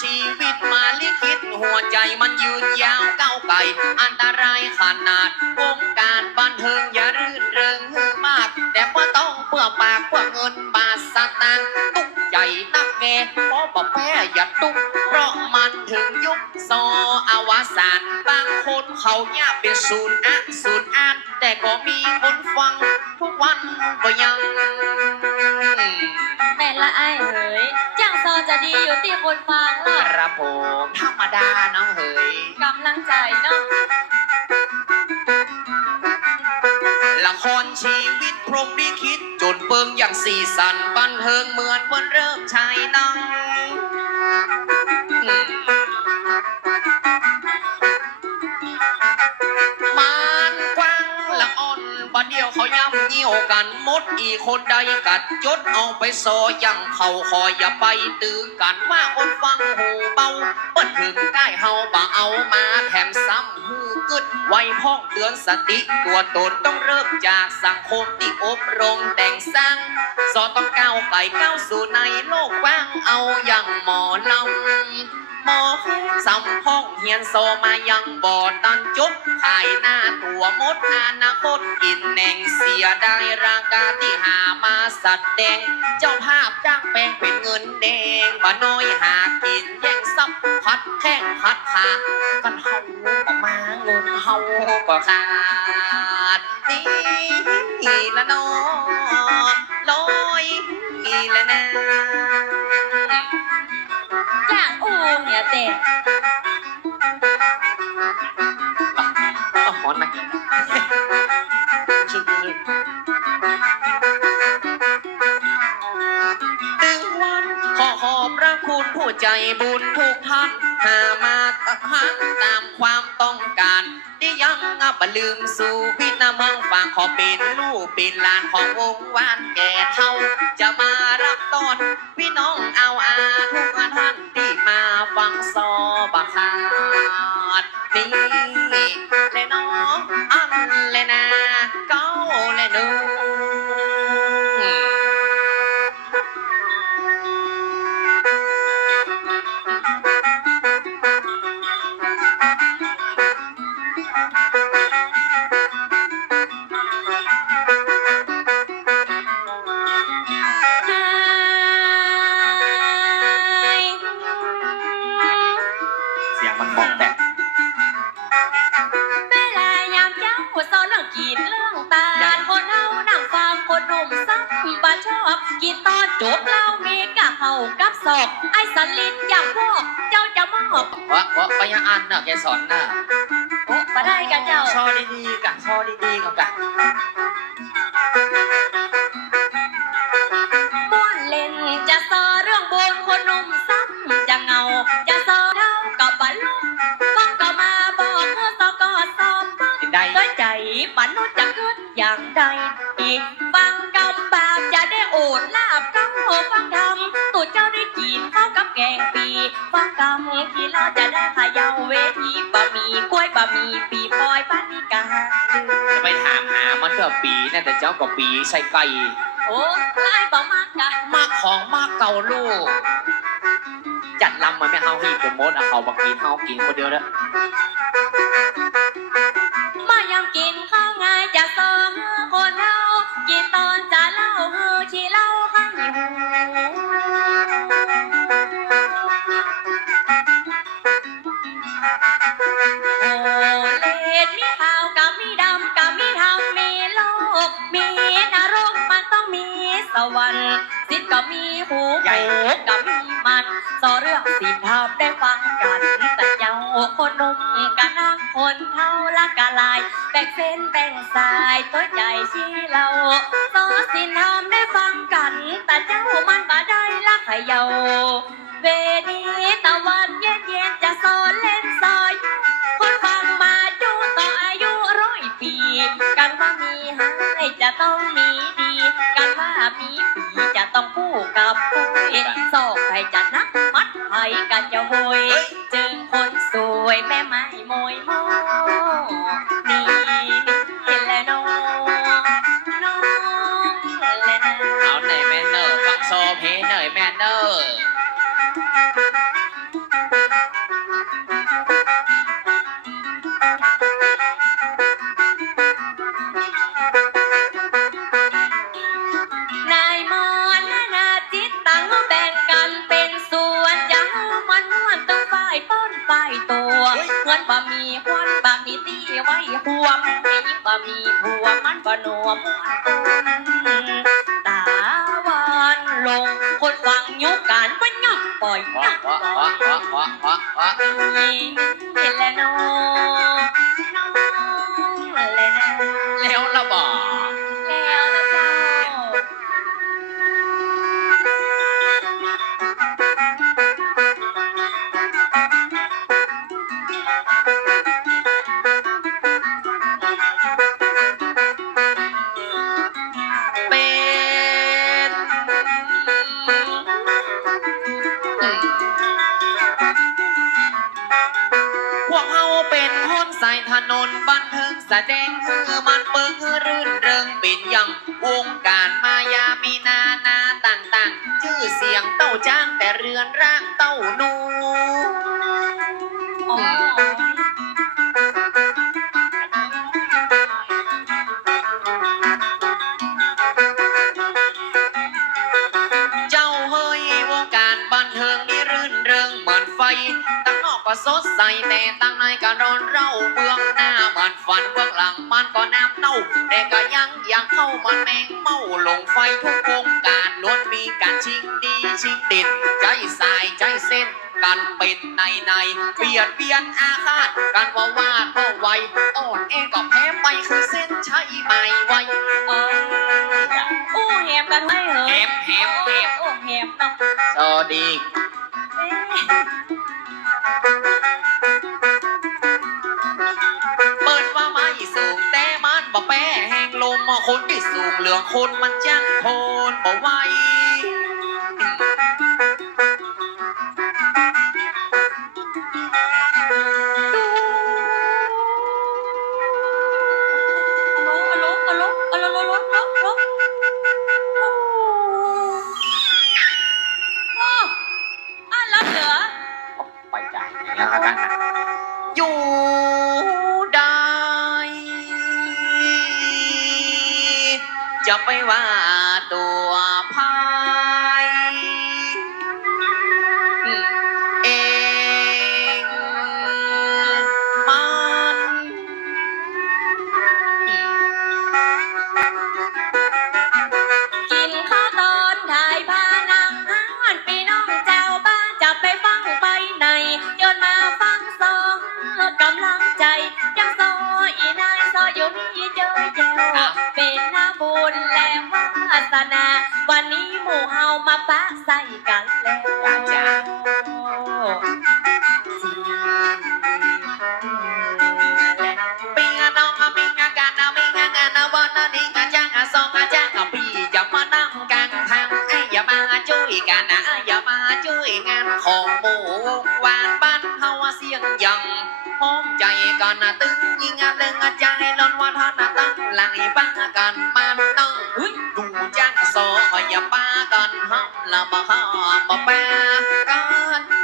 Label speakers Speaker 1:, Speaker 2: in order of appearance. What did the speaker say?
Speaker 1: ชีวิตมาลิขิตหัวใจมันยืนยาวก้าวไกลอันตรายขนาดวงการบันเทิงอย่ารื่นเริงมาก แต่ว่าต้องเพื่อปากเพื่อเงินบาทสตางค์ตุกใจนักแกเพราะบอกแพ้อย่าตุกเพราะมันถึงยุคซออวสานบางคนเขาเนี่ยเป็นศูนย์อะศูนย์อ่านแต่ก็มีคนฟังทุกวันก็ยัง
Speaker 2: นละไอ้ายเฮ้ยจังซอจะดีอยู่ที่คนฟังเนาะ
Speaker 1: ครับผมธรรมดาเนาะเฮ้ย
Speaker 2: กำลังใจเนาะ
Speaker 1: ละครชีวิตพรหมลิขิตจนเปิงอย่างสีสันบันเทิงเหมือนวันเริ่มฉายหนัง เดียวเขาย่ำเยี่ยวกันมดอีคนใดกัดจดเอาไปซอยังเข่าคอยอย่าไปตื้อกันว่าคนฟังหูเบาเปิดถึงใกล้เฮาบ่เอามาแถมซ้ำหูกึดไว้พ้องเตือนสติตัวตนต้องเริ่มจากสังคมที่อบรมแต่งสร้างสอต้องก้าวไปก้าวสู่ในโลกกว้างเอาอย่างหมอลำหมอสัมพ้องเฮียนโซมายังบ่อตันจุบขายหน้าตัวมดอนาคตกินแหน่ง เสียได้ราคาที่หามาสัตว์แดง เจ้าภาพจ้างแปลงเป็นเงินแดงบ่น้อยหากินแย่งซับพัดแข้งพัดขากันเฮาก็มาเงินเฮาก็ขาดนี่ละน้อ ใจบุญทุกท่านหามาหาตามความต้องการนี่ยังอับลืมสู่พินาเมืองฝากขอเป็นลูกเป็นหลานของวงวานแก่เท่า จะมารับต้นพี่น้องเอาอาทุกท่าน สียงมันบอกแต่
Speaker 2: เวลายามเจ้าซอเรื่องกินเรื่องตาลคนเฮานั่งฟังคนหนุ่มซ้ำบ่ชอบกินตอนจบเล่ามีกะเฮากับศอกไอ้สลิดอย่างพวกเจ้าจะมอบ
Speaker 1: วะวะไปยังอันน่ะแกสอนน่ะ
Speaker 2: โอ้มาได้กันเจ้า
Speaker 1: ชอดีๆกะชอดีๆกับกะ ปัน
Speaker 2: นุจะเกิดอย่างใดอีกฟังกำบาปจะได้โอดลาบกำโหฟังธรรมตัวเจ้าได้กินข้าวกับแกงปีฟังกำที่เราจะได้ขยาวเวทีบะหมี่กล้วยบะหมี่ปีปอยป้านิกา
Speaker 1: จะไปถามหามันเถอะปีนะแต่เจ้าก็ปีใส่ไก่
Speaker 2: โอ้ไล่ปามากกะ
Speaker 1: มากของมากเก่าลูกจัดลำมันไม่เอาให้จนมดอะเขาบักกินเขากินคนเดียวเด้อ
Speaker 2: ก็มีหูโผก็มีมันสอเรื่องสิทธรรมได้ฟังกันแต่เจ้าคนหนุ่มกันนักคนเท่าละกะลาย แบ่งเส้นแบ่งสายตัวใจชี้เราสอสินธรรมได้ฟังกัน แต่เจ้ามันก็ได้ละเขยาเวนีตะวันเย็นเย็นจะสอนเล่นซอยคนฟังมาจูต่ออายุร้อยปี กันว่ามีให้จะต้องมี ไปกันจะหวยจึงคนสวยแม่ไม้โมยโมนี่นี่แหละน้องน้องแหละนะ
Speaker 1: เอาไหนแม่เนอร์ฟังโซเพหน่อยแม่เนอร์
Speaker 2: ไว้หัวแม่ยิ่งบะหมี่ผัวมันก็นัวม้วนตุนตาวันลงคนฟังยุการก็ยักปล่อย
Speaker 1: วะ
Speaker 2: ยัก
Speaker 1: วะ
Speaker 2: ปล่อ
Speaker 1: วะ
Speaker 2: ยวะ
Speaker 1: วะวะวะ
Speaker 2: นี่แหละน้องน้องแหละนะ
Speaker 1: แล้วละบ่
Speaker 2: แล้ ว
Speaker 1: กเฮาเป็นคนใส่ถนนบันเทิงแสดงคือมันเบิงรื่นเริงเป็นอยังวงการมายามีนานาต่างๆ ชื่อเสียงเต้าจ้างแต่เรือนร่างเต้านู สดใสแต่ตั้งในก็ร้อนเร่าเบื้องหน้ามือนฝันเบื้องหลังมันก็น้ำเน่าแต่ก็ยังอยากเข้ามาแมงเมาหลงไฟทุกวงการล้วนมีการชิงดีชิงเด่นใจสายใจเส้นกันเป็นในในเบียดเบียนอาฆาตกันว่าวาดก็ไวอ่อนเองก็แพ้ไปคือเส้นชัยใหม่ไว
Speaker 2: เอออู้แหบกันไหมเหรอ
Speaker 1: แหบแหบแหบ
Speaker 2: โอ้แหบเนาะ
Speaker 1: สวัสดี
Speaker 2: เห
Speaker 1: ลืองคนมันจังโทนบ่ไหว ว่า วา
Speaker 2: สนา วันนี้หมู่เฮามาปะใส่กันแล้ว
Speaker 1: จ้าจ้าปิงอะน้องปิงอะกันอะปิงอะกันอะวันนั้นนี่อะจังสองอะจังอะพี่จะมานั่งกลางทางไอ้อย่ามาช่วยกันนะอย่ามาช่วยงานของหมู่วานบ้านเฮาเสียงยังหอมใจกันนะตึงยิงอะเลิงอะจ้า มาหอมมาปากัน